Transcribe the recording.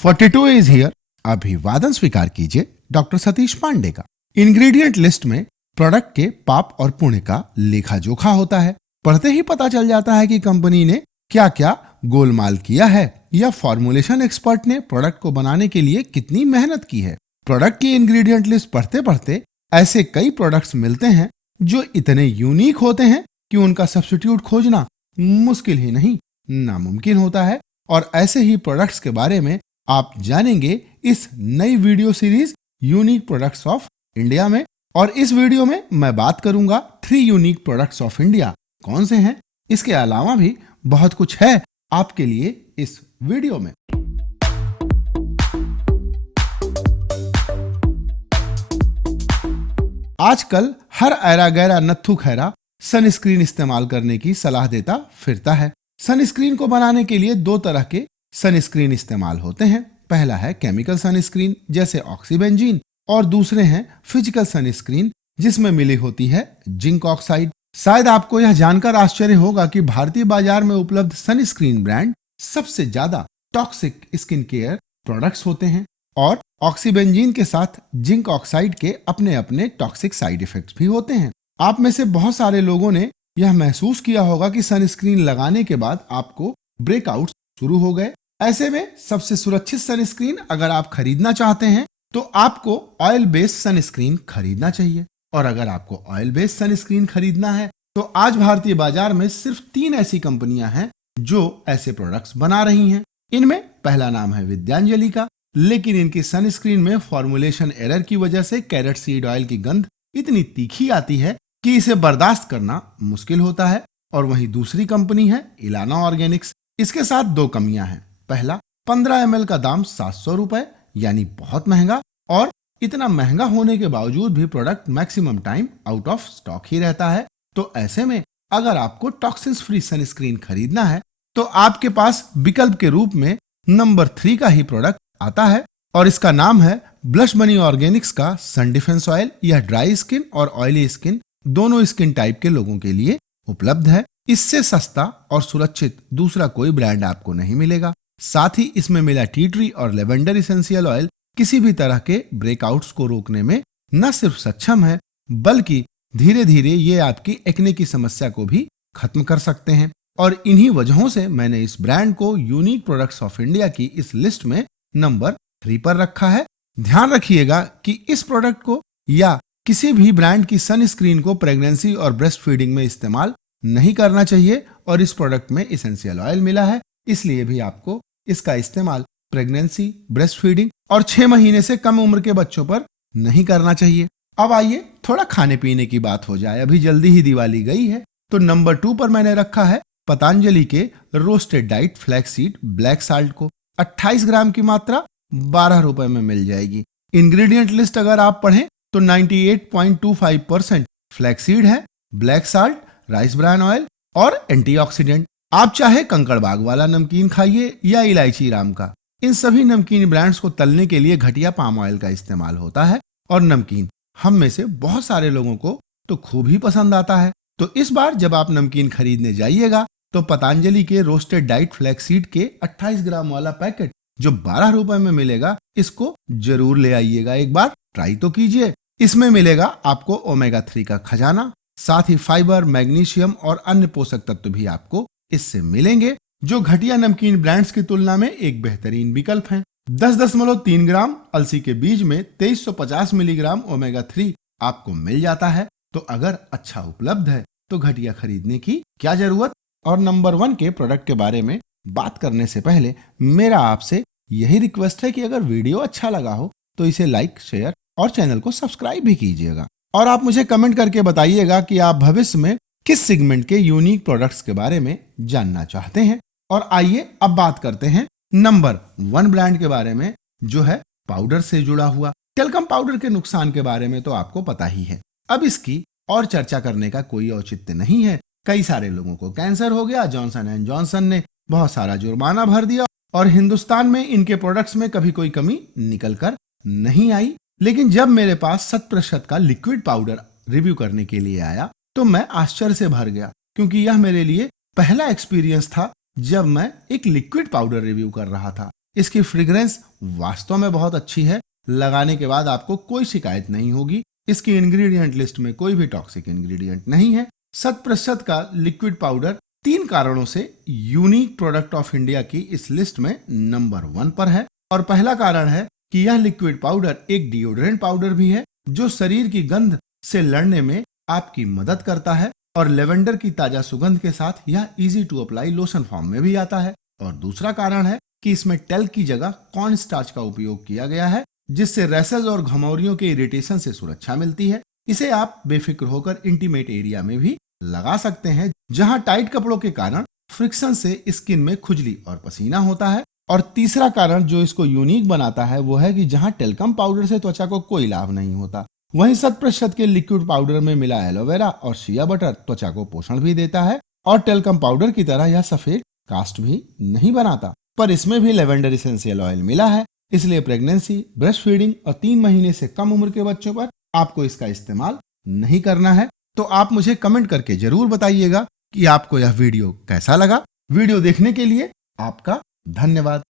42 is here. अभिवादन स्वीकार कीजिए डॉक्टर सतीश पांडे का। इंग्रेडिएंट लिस्ट में प्रोडक्ट के पाप और पुण्य का लेखा जोखा होता है। पढ़ते ही पता चल जाता है कि कंपनी ने क्या क्या गोलमाल किया है या फॉर्मुलेशन एक्सपर्ट ने प्रोडक्ट को बनाने के लिए कितनी मेहनत की है। प्रोडक्ट की इंग्रेडिएंट लिस्ट पढ़ते पढ़ते ऐसे कई प्रोडक्ट्स मिलते हैं जो इतने यूनिक होते हैं कि उनका सब्स्टिट्यूट खोजना मुश्किल ही नहीं नामुमकिन होता है। और ऐसे ही प्रोडक्ट्स के बारे में आप जानेंगे इस नई video series unique products of India में। और इस वीडियो में मैं बात करूंगा 3 यूनिक प्रोडक्ट्स ऑफ इंडिया कौन से हैं। इसके अलावा भी बहुत कुछ है आपके लिए इस वीडियो में। आजकल हर ऐरा गैरा नत्थु खैरा सनस्क्रीन इस्तेमाल करने की सलाह देता फिरता है। सनस्क्रीन को बनाने के लिए 2 तरह के सनस्क्रीन इस्तेमाल होते हैं। पहला है केमिकल सनस्क्रीन जैसे ऑक्सीबेंजीन और दूसरे हैं फिजिकल सनस्क्रीन जिसमें मिली होती है जिंक ऑक्साइड। शायद आपको यह जानकर आश्चर्य होगा कि भारतीय बाजार में उपलब्ध सनस्क्रीन ब्रांड सबसे ज्यादा टॉक्सिक स्किन केयर प्रोडक्ट्स होते हैं और ऑक्सीबेंजीन के साथ जिंक ऑक्साइड के अपने अपने टॉक्सिक साइड इफेक्ट्स भी होते हैं। आप में से बहुत सारे लोगों ने यह महसूस किया होगा कि सनस्क्रीन लगाने के बाद आपको ब्रेकआउट शुरू हो गए। ऐसे में सबसे सुरक्षित सनस्क्रीन अगर आप खरीदना चाहते हैं तो आपको ऑयल बेस्ड सनस्क्रीन खरीदना चाहिए। और अगर आपको ऑयल बेस्ड सनस्क्रीन खरीदना है तो आज भारतीय बाजार में सिर्फ 3 ऐसी कंपनियां हैं जो ऐसे प्रोडक्ट्स बना रही हैं। इनमें पहला नाम है विद्यांजलि का, लेकिन इनकी सनस्क्रीन में फॉर्मुलेशन एरर की वजह से कैरेट सीड ऑयल की गंध इतनी तीखी आती है कि इसे बर्दाश्त करना मुश्किल होता है। और वहीं दूसरी कंपनी है इलाना ऑर्गेनिक्स। इसके साथ 2 कमियां हैं। पहला, 15 ml का दाम 700 रुपए यानी बहुत महंगा, और इतना महंगा होने के बावजूद भी product maximum time out of stock ही रहता है। तो ऐसे में अगर आपको टॉक्सिन्स फ्री सनस्क्रीन खरीदना है तो आपके पास विकल्प के रूप में नंबर 3 का ही प्रोडक्ट आता है और इसका नाम है ब्लश बनी ऑर्गेनिक्स का सन डिफेंस ऑयल। यह ड्राई स्किन और ऑयली स्किन दोनों स्किन टाइप के लोगों के लिए उपलब्ध है। इससे सस्ता और सुरक्षित दूसरा कोई ब्रांड आपको नहीं मिलेगा। साथ ही इसमें मिला टी ट्री और लेवेंडर इसेंशियल ऑयल किसी भी तरह के ब्रेकआउट्स को रोकने में न सिर्फ सक्षम है बल्कि धीरे धीरे ये आपकी एक्ने की समस्या को भी खत्म कर सकते हैं। और इन्हीं वजहों से मैंने इस ब्रांड को यूनिक प्रोडक्ट्स ऑफ इंडिया की इस लिस्ट में नंबर 3 पर रखा है। ध्यान रखिएगा कि इस प्रोडक्ट को या किसी भी ब्रांड की सनस्क्रीन को प्रेगनेंसी और ब्रेस्ट फीडिंग में इस्तेमाल नहीं करना चाहिए। और इस प्रोडक्ट में इसेंशियल ऑयल मिला है, इसलिए भी आपको इसका इस्तेमाल प्रेगनेंसी, ब्रेस्ट फीडिंग और 6 महीने से कम उम्र के बच्चों पर नहीं करना चाहिए। अब आइए थोड़ा खाने पीने की बात हो जाए। अभी जल्दी ही दिवाली गई है तो नंबर 2 पर मैंने रखा है पतंजलि के roasted diet flax seed black salt को। 28 ग्राम की मात्रा 12 रुपए में मिल जाएगी। इंग्रेडिएंट लिस्ट अगर आप पढ़ें तो 98.25% फ्लैक्स सीड है, black salt, rice bran oil और एंटीऑक्सीडेंट। आप चाहे कंकड़बाग वाला नमकीन खाइए या इलायची राम का, इन सभी नमकीन ब्रांड्स को तलने के लिए घटिया पाम ऑयल का इस्तेमाल होता है और नमकीन हम में से बहुत सारे लोगों को तो खूब ही पसंद आता है। तो इस बार जब आप नमकीन खरीदने जाइएगा तो पतंजलि के रोस्टेड डाइट फ्लैक्स सीड के 28 ग्राम वाला पैकेट जो 12 रुपए में मिलेगा, इसको जरूर ले आइएगा। एक बार ट्राई तो कीजिए। इसमें मिलेगा आपको ओमेगा 3 का खजाना, साथ ही फाइबर, मैग्नीशियम और अन्य पोषक तत्व भी आपको इससे मिलेंगे जो घटिया नमकीन ब्रांड्स की तुलना में एक बेहतरीन विकल्प है। 10.3 ग्राम अलसी के बीज में 2350 मिलीग्राम ओमेगा 3 आपको मिल जाता है। तो अगर अच्छा उपलब्ध है तो घटिया खरीदने की क्या जरूरत। और नंबर 1 के प्रोडक्ट के बारे में बात करने से पहले मेरा आपसे यही रिक्वेस्ट है कि अगर वीडियो अच्छा लगा हो तो इसे लाइक, शेयर और चैनल को सब्सक्राइब भी कीजिएगा। और आप मुझे कमेंट करके बताइएगा कि आप भविष्य में किस सेगमेंट के यूनिक प्रोडक्ट्स के बारे में जानना चाहते हैं। और आइए अब बात करते हैं नंबर 1 ब्रांड के बारे में जो है पाउडर से जुड़ा हुआ। टेल्कम पाउडर के नुकसान के बारे में तो आपको पता ही है। अब इसकी और चर्चा करने का कोई औचित्य नहीं है। कई सारे लोगों को कैंसर हो गया, जॉनसन एंड जॉनसन ने बहुत सारा जुर्माना भर दिया और हिंदुस्तान में इनके प्रोडक्ट्स में कभी कोई कमी निकल कर नहीं आई। लेकिन जब मेरे पास 7% का लिक्विड पाउडर रिव्यू करने के लिए आया तो मैं आश्चर्य से भर गया, क्योंकि यह मेरे लिए पहला एक्सपीरियंस था जब मैं एक लिक्विड पाउडर रिव्यू कर रहा था। इसकी फ्रेग्रेंस वास्तव में बहुत अच्छी है, लगाने के बाद आपको कोई शिकायत नहीं होगी। इसकी इंग्रेडिएंट लिस्ट में कोई भी टॉक्सिक इंग्रेडिएंट नहीं है। 100% का लिक्विड पाउडर 3 कारणों से यूनिक प्रोडक्ट ऑफ इंडिया की इस लिस्ट में नंबर 1 पर है। और पहला कारण है कि यह लिक्विड पाउडर एक डिओड्रेंट पाउडर भी है जो शरीर की गंध से लड़ने में आपकी मदद करता है, और लेवेंडर की ताजा सुगंध के साथ यह easy to apply lotion form में भी आता है। और दूसरा कारण है कि इसमें टेल्क की जगह कॉर्न स्टार्च का उपयोग किया गया है, जिससे रैशेज और घमौरियों के इरिटेशन से सुरक्षा मिलती है। इसे आप बेफिक्र होकर इंटीमेट एरिया में भी लगा सकते हैं, जहां टाइट कपड़ों के कारण फ्रिक्शन से स्किन में खुजली और पसीना होता है। और तीसरा कारण जो इसको यूनिक बनाता है वो है कि जहां टेल्कम पाउडर से त्वचा को कोई लाभ नहीं होता, वहीं 100% के लिक्विड पाउडर में मिला एलोवेरा और शिया बटर त्वचा को पोषण भी देता है, और टेल्कम पाउडर की तरह यह सफेद कास्ट भी नहीं बनाता। पर इसमें भी लेवेंडर एसेंशियल ऑयल मिला है, इसलिए प्रेगनेंसी, ब्रेस्ट फीडिंग और 3 महीने से कम उम्र के बच्चों पर आपको इसका इस्तेमाल नहीं करना है। तो आप मुझे कमेंट करके जरूर बताइएगा कि आपको यह वीडियो कैसा लगा। वीडियो देखने के लिए आपका धन्यवाद।